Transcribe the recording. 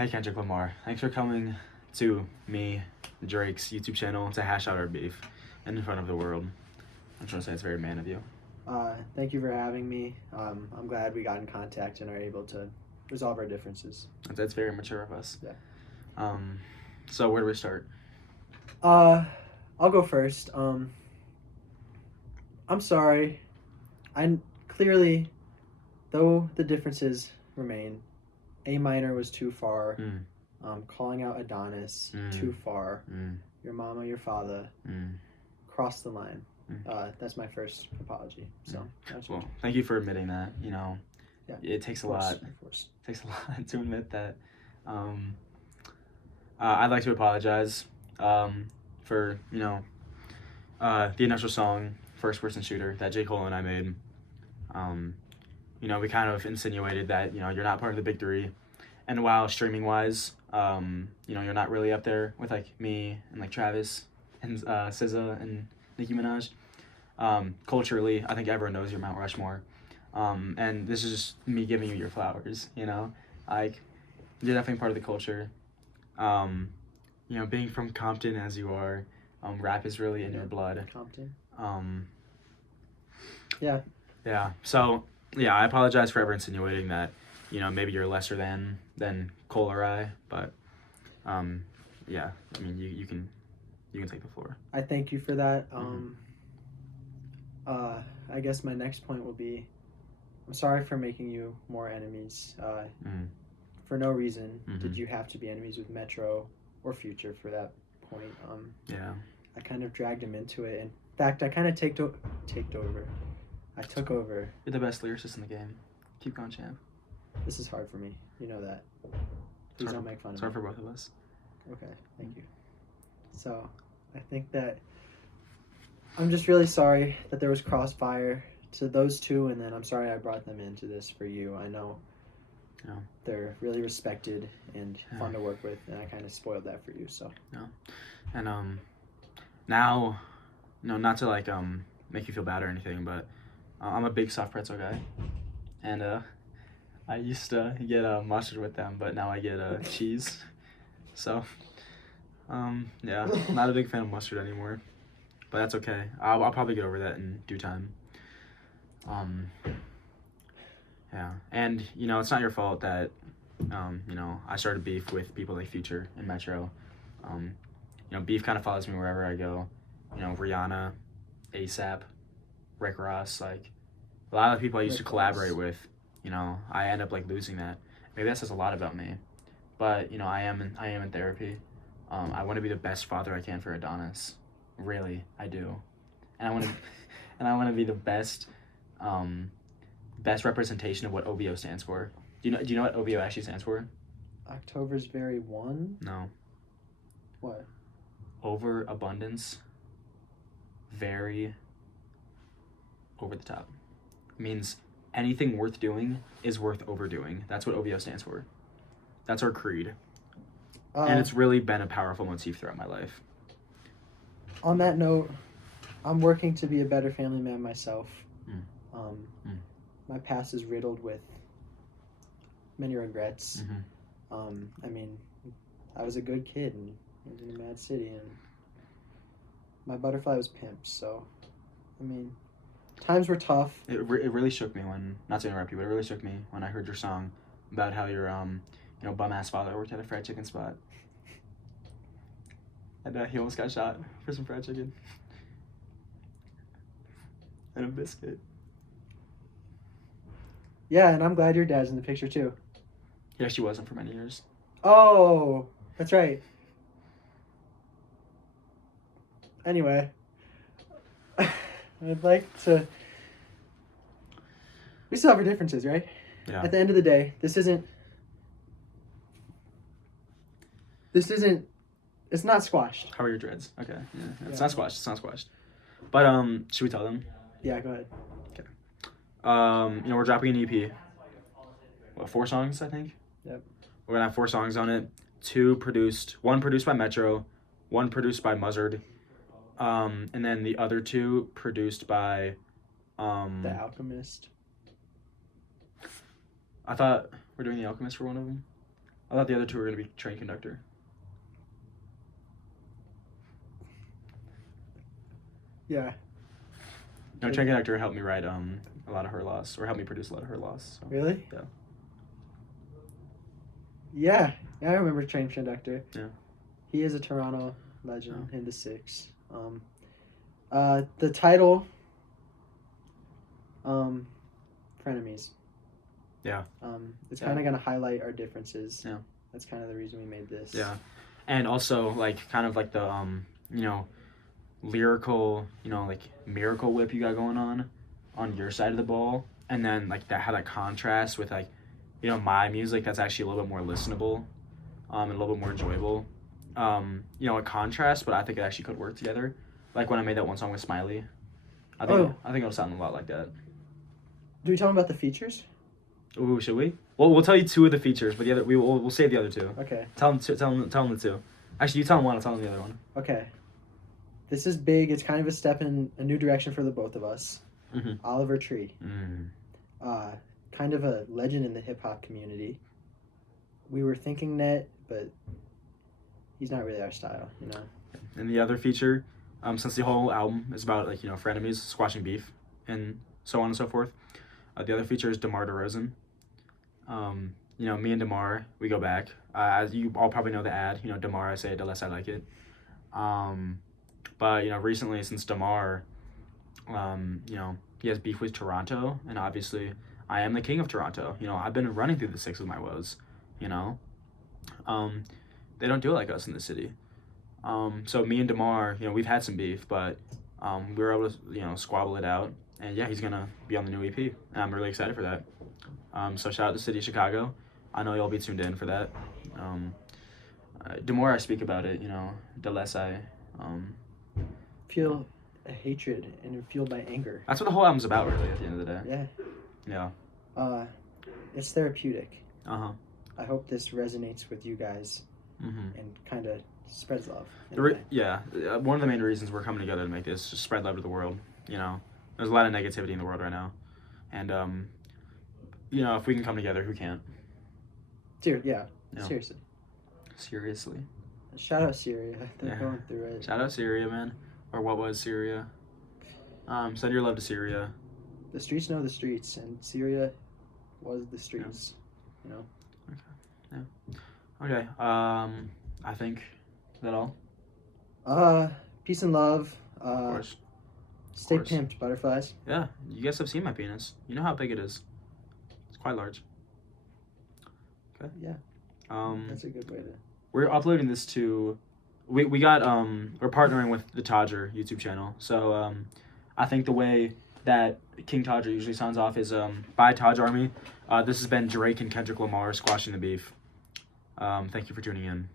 Hey Kendrick Lamar, thanks for coming to me, Drake's YouTube channel to hash out our beef in front of the world. I just want to say it's very man of you. Thank you for having me. I'm glad we got in contact and are able to resolve our differences. That's very mature of us. Yeah. So where do we start? I'll go first. I'm sorry. I clearly, though the differences remain, A minor was too far. Calling out Adonis too far. Your mama, your father, crossed the line. That's my first apology. So well, thank you for admitting that. You know, yeah, it takes a course, lot. Of course. It takes a lot to admit that. I'd like to apologize for the initial song "First Person Shooter" that J. Cole and I made. We kind of insinuated that you're not part of the big three, and while streaming wise, you're not really up there with like me and like Travis and SZA and Nicki Minaj. Culturally, I think everyone knows your Mount Rushmore, and this is just me giving you your flowers. Like you're definitely part of the culture. Being from Compton as you are, rap is really in your blood. Compton. Yeah. Yeah. So yeah, I apologize for ever insinuating that maybe you're lesser than Cole or I, but yeah, I mean you can take the floor. I thank you for that. I guess my next point will be, I'm sorry for making you more enemies. For no reason did you have to be enemies with Metro or Future for that point. Yeah. I kind of dragged him into it. In fact, I kind of I took over. You're the best lyricist in the game. Keep going, champ. This is hard for me. You know that. Please don't make fun of me. It's hard for both of us. Okay, thank you. So, I think that I'm just really sorry that there was crossfire to those two, and then I'm sorry I brought them into this for you. I know they're really respected and fun to work with, and I kind of spoiled that for you. So and now, not to like make you feel bad or anything, but I'm a big soft pretzel guy, and I used to get mustard with them, but now I get cheese. So yeah, not a big fan of mustard anymore, but that's okay. I'll probably get over that in due time. Yeah, and it's not your fault that I started beef with people like Future and Metro. Beef kind of follows me wherever I go. Rihanna, ASAP, Rick Ross, like a lot of the people I used to collaborate with. I end up like losing that. Maybe that says a lot about me, but I am in therapy. I want to be the best father I can for Adonis. Really, I do, and I want to be the best representation of what OVO stands for. Do you know what OVO actually stands for? October's Very One? No. What? Overabundance. Very over the top. It means anything worth doing is worth overdoing. That's what OVO stands for. That's our creed. And it's really been a powerful motif throughout my life. On that note, I'm working to be a better family man myself. My past is riddled with many regrets. I mean, I was a good kid and lived in a mad city, and my butterfly was pimped. So, I mean, times were tough. It really shook me when, not to interrupt you, but it really shook me when I heard your song about how your bum ass father worked at a fried chicken spot, and he almost got shot for some fried chicken and a biscuit. Yeah, and I'm glad your dad's in the picture too. He actually wasn't for many years. Oh, that's right. Anyway, I'd like to... We still have our differences, right? Yeah. At the end of the day, this isn't... It's not squashed. How are your dreads? Okay, yeah. It's not squashed. It's not squashed. But should we tell them? Yeah, go ahead. Okay. We're dropping an EP. What, 4 songs, I think? Yep. We're gonna have 4 songs on it. 1 produced by Metro, 1 produced by Muzzard, and then the other 2 produced by The Alchemist. I thought we're doing The Alchemist for one of them. I thought the other two were gonna be Train Conductor. Yeah. No, Train Conductor helped me write a lot of Her Loss, or helped me produce a lot of Her Loss. So. Really? Yeah. Yeah. Yeah, I remember Train Conductor. Yeah. He is a Toronto legend in the Six. The title, Frenemies. Yeah. It's kind of gonna highlight our differences. Yeah. That's kind of the reason we made this. Yeah, and also like kind of like the you know, lyrical, you know, like Miracle Whip you got going on your side of the ball, and then like that how that contrasts with like, you know, my music that's actually a little bit more listenable, and a little bit more enjoyable. You know, a contrast, but I think it actually could work together. Like when I made that one song with Smiley, I think it'll sound a lot like that. Do we talk about the features? Ooh, should we? Well, we'll tell you two of the features, but the other we'll save the other two. Okay. Tell them the two. Actually, you tell them one. I'll tell them the other one. Okay. This is big. It's kind of a step in a new direction for the both of us. Mm-hmm. Oliver Tree. Mm. Kind of a legend in the hip hop community. We were thinking that, but he's not really our style, you know. And the other feature, since the whole album is about like, you know, frenemies, squashing beef, and so on and so forth, the other feature is DeMar DeRozan. You know, me and DeMar, we go back. As you all probably know the ad, you know, DeMar, I say it, the less I like it. But, you know, recently since DeMar, you know, he has beef with Toronto, and obviously I am the king of Toronto. You know, I've been running through the Six with my woes, you know. They don't do it like us in the city. So me and DeMar, you know, we've had some beef, but we were able to, you know, squabble it out. And yeah, he's gonna be on the new EP, and I'm really excited for that. So shout out to City of Chicago. I know you'll be tuned in for that. The more I speak about it, you know, the less I feel a hatred and fueled by anger. That's what the whole album's about, really. At the end of the day. Yeah. Yeah. It's therapeutic. Uh-huh. I hope this resonates with you guys, and kind of spreads love. One of the main reasons we're coming together to make this is just spread love to the world. You know, there's a lot of negativity in the world right now, and you know, if we can come together, who can't? Seriously. Seriously. Shout out Syria. They're going through it. Shout out Syria, man. Or what was Syria? Send your love to Syria. The streets know the streets, and Syria was the streets. You know. Okay. I think is that all. Peace and love. Of course. Stay pimped, butterflies. Yeah, you guys have seen my penis. You know how big it is. It's quite large. Okay. Yeah. That's a good way to. We're uploading this to. We got we're partnering with the Todger YouTube channel. So I think the way that King Todger usually signs off is by Todge Army. This has been Drake and Kendrick Lamar squashing the beef. Thank you for tuning in.